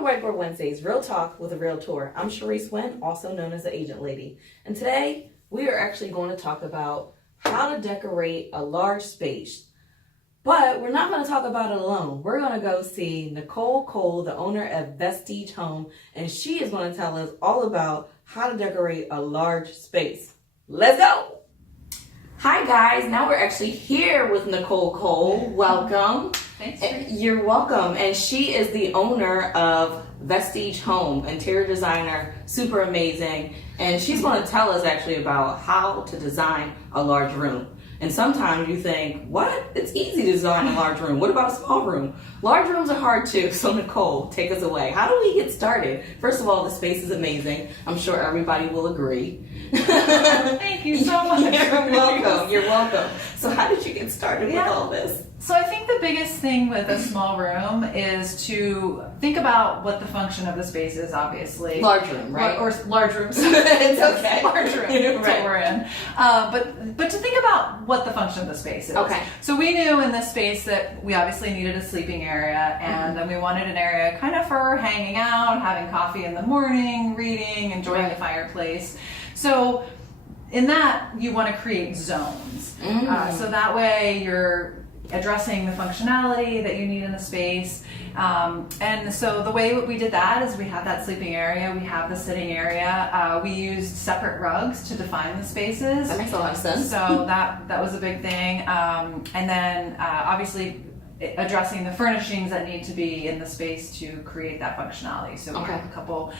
to Whiteboard Wednesdays, Real Talk with a Realtor. I'm Sharice Wynn, also known as the Agent Lady. And today, we are actually going to talk about how to decorate a large space. But we're not going to talk about it alone. We're going to go see Nicole Cole, the owner of Vestige Home, and she is going to tell us all about how to decorate a large space. Let's go! Hi guys, now we're actually here with Nicole Cole. Welcome. Thanks. You're welcome. And she is the owner of Vestige Home, interior designer, super amazing. And she's going to tell us actually about how to design a large room. And sometimes you think, what? It's easy to design a large room. What about a small room? Large rooms are hard too. So Nicole, take us away. How do we get started? First of all, the space is amazing. I'm sure everybody will agree. Thank you so much. You're welcome. You're welcome. So how did you get started with all this? So I think the biggest thing with a small room is to think about what the function of the space is, obviously. Large room, right? Or large rooms. It's okay. Large room, that's Right. what we're in. But to think about what the function of the space is. Okay. So we knew in this space that we obviously needed a sleeping area, and then we wanted an area kind of for hanging out, having coffee in the morning, reading, enjoying the fireplace. So in that, you want to create zones. So that way you're addressing the functionality that you need in the space. And so the way we did that is we have that sleeping area, we have the sitting area. We used separate rugs to define the spaces. That makes a lot of sense. So that was a big thing. And then obviously addressing the furnishings that need to be in the space to create that functionality. So we have a couple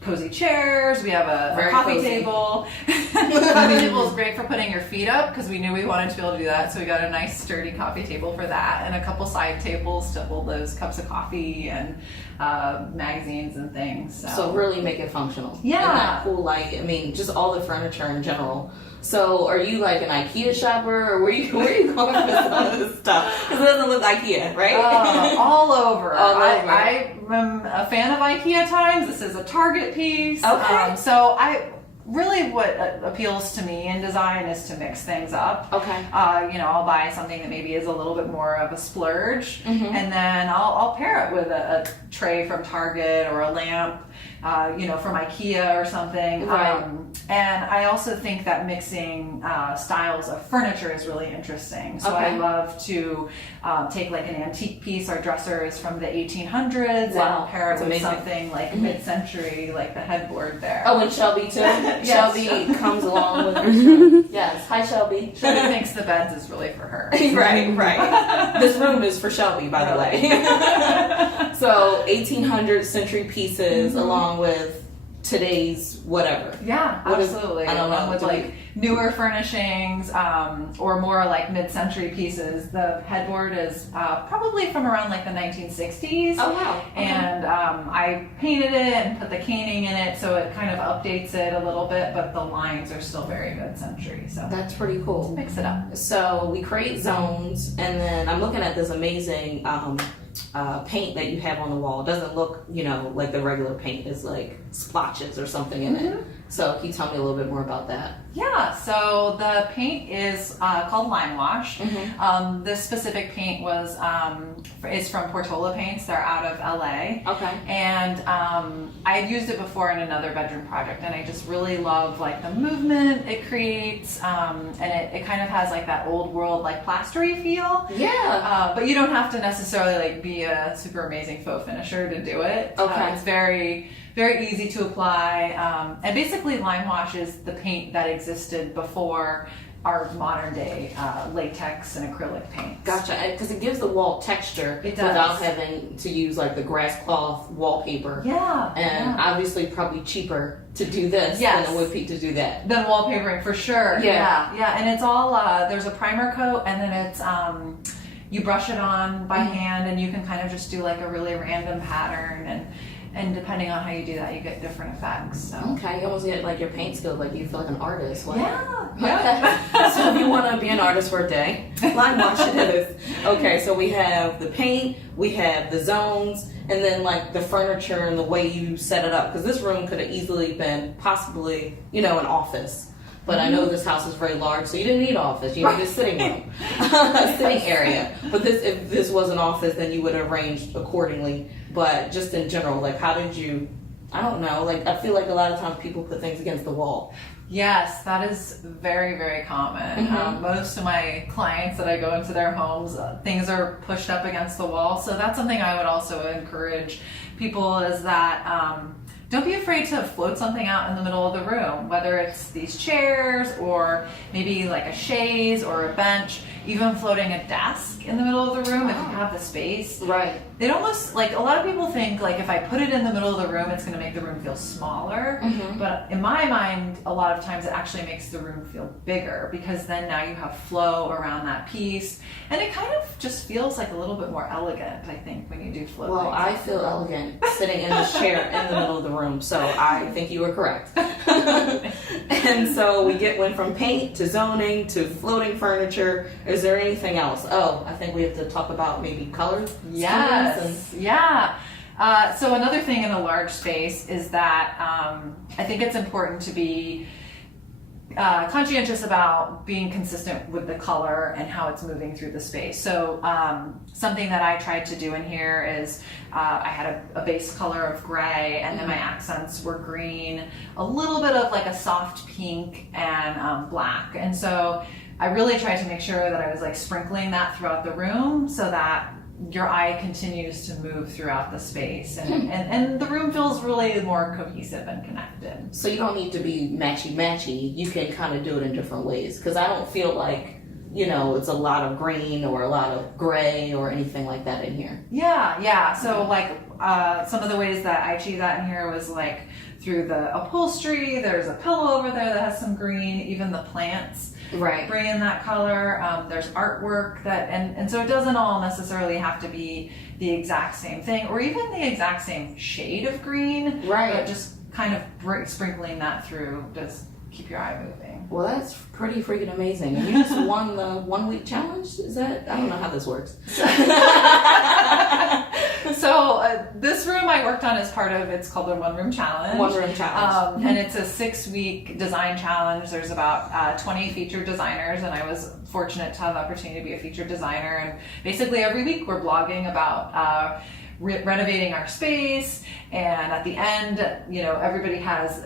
cozy chairs, we have a coffee cozy table. Coffee table is great for putting your feet up because we knew we wanted to be able to do that, so we got a nice sturdy coffee table for that, and a couple side tables to hold those cups of coffee and magazines and things. So really make it functional. Yeah. And that cool light, I mean, just all the furniture in general. So are you like an IKEA shopper, or where are you going with some of this stuff? Because it doesn't look IKEA, right? All over. All over. I am a fan of IKEA at times. This is a Target piece. Okay. So what appeals to me in design is to mix things up. Okay. I'll buy something that maybe is a little bit more of a splurge, and then I'll pair it with a tray from Target or a lamp, from IKEA or something. Right. And I also think that mixing styles of furniture is really interesting. So I love to take like an antique piece. Our dresser is from the 1800s, and I'll pair it with something like mid-century, like the headboard there. Oh, and Shelby too? Yes, Shelby comes along with her. Yes. Hi, Shelby. Shelby thinks the beds is really for her. Right. This room is for Shelby, by the way. So 1800 century pieces along with today's whatever. Yeah, absolutely. I don't know. Along with like newer furnishings, or more like mid-century pieces. The headboard is probably from around like the 1960s. Oh wow. Okay. And I painted it and put the caning in it, so it kind of updates it a little bit, but the lines are still very mid-century. So that's pretty cool. Mix it up. So we create zones, and then I'm looking at this amazing paint that you have on the wall. It doesn't look, like the regular paint. It's like splotches or something in it. So can you tell me a little bit more about that? Yeah, so the paint is called Lime Wash. This specific paint is from Portola Paints. They're out of LA. Okay. And I had used it before in another bedroom project, and I just really love like the movement it creates, and it kind of has like that old world like plastery feel. Yeah. But you don't have to necessarily like be a super amazing faux finisher to do it. Okay. It's very, very easy to apply, and basically Lime Wash is the paint that existed before our modern day latex and acrylic paints. Gotcha. Because it gives the wall texture without having to use like the grass cloth wallpaper. Yeah. And obviously probably cheaper to do this than it would be to do that. Than wallpapering for sure. Yeah. And it's all there's a primer coat, and then it's you brush it on by hand, and you can kind of just do like a really random pattern, and depending on how you do that, you get different effects. So. Okay, you almost get like your paint skills, like you feel like an artist. Like, Yeah. So if you want to be an artist for a day, Lime Wash it is. Okay, so we have the paint, we have the zones, and then like the furniture and the way you set it up. Because this room could have easily been possibly, an office. But I know this house is very large, so you didn't need office. You needed a sitting room, a sitting area. But if this was an office, then you would have arranged accordingly. But just in general, like, how did you? I don't know. Like, I feel like a lot of times people put things against the wall. Yes, that is very, very common. Most of my clients that I go into their homes, things are pushed up against the wall. So that's something I would also encourage people is that don't be afraid to float something out in the middle of the room, whether it's these chairs or maybe like a chaise or a bench, even floating a desk in the middle of the room if you have the space. Right. It almost, like, a lot of people think, like, if I put it in the middle of the room, it's going to make the room feel smaller. But in my mind, a lot of times it actually makes the room feel bigger because then now you have flow around that piece. And it kind of just feels like a little bit more elegant, I think, when you do float. Well, I feel elegant sitting in this chair in the middle of the room, so I think you were correct. And so went from paint to zoning to floating furniture. Is there anything else? Oh, I think we have to talk about maybe colors. Yes. Yeah. So another thing in a large space is that I think it's important to be conscientious about being consistent with the color and how it's moving through the space. So something that I tried to do in here is I had a base color of gray, and then my accents were green, a little bit of like a soft pink and black. And so I really tried to make sure that I was like sprinkling that throughout the room so that your eye continues to move throughout the space, and the room feels really more cohesive and connected. So you don't need to be matchy. You can kind of do it in different ways, because I don't feel like, it's a lot of green or a lot of gray or anything like that in here. Yeah. So like some of the ways that I achieved that in here was like through the upholstery. There's a pillow over there that has some green, even the plants. Right. Bring in that color. There's artwork and so it doesn't all necessarily have to be the exact same thing or even the exact same shade of green. Right. But just kind of sprinkling that through does keep your eye moving. Well, that's pretty freaking amazing. And you just won the 1 week challenge? Is that? I don't know how this works. So this room I worked on as part of, it's called the 1 Room Challenge. 1 Room Challenge. And it's a 6-week design challenge. There's about 20 featured designers, and I was fortunate to have the opportunity to be a featured designer. And basically every week we're blogging about renovating our space. And at the end, everybody has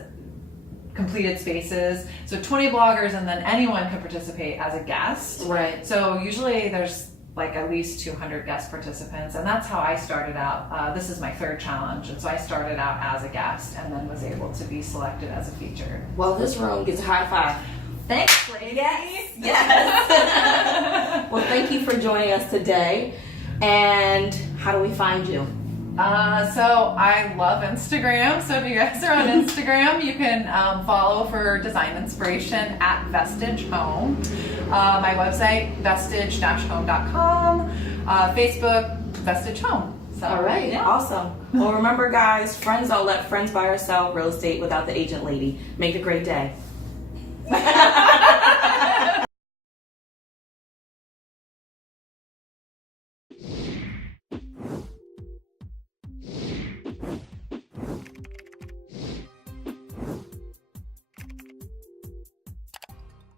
completed spaces. So 20 bloggers, and then anyone can participate as a guest. Right. So usually there's like at least 200 guest participants, and that's how I started out. This is my 3rd challenge, and so I started out as a guest and then was able to be selected as a featured. Well, this room gets a high five. Thanks, lady. Yes. Well, thank you for joining us today. And how do we find you? So I love Instagram. So if you guys are on Instagram, you can follow for design inspiration at Vestige Home. My website, vestige-home.com. Facebook, Vestige Home. So, all right, yeah. Awesome. Well, remember, guys, friends don't let friends buy or sell real estate without the agent lady. Make it a great day.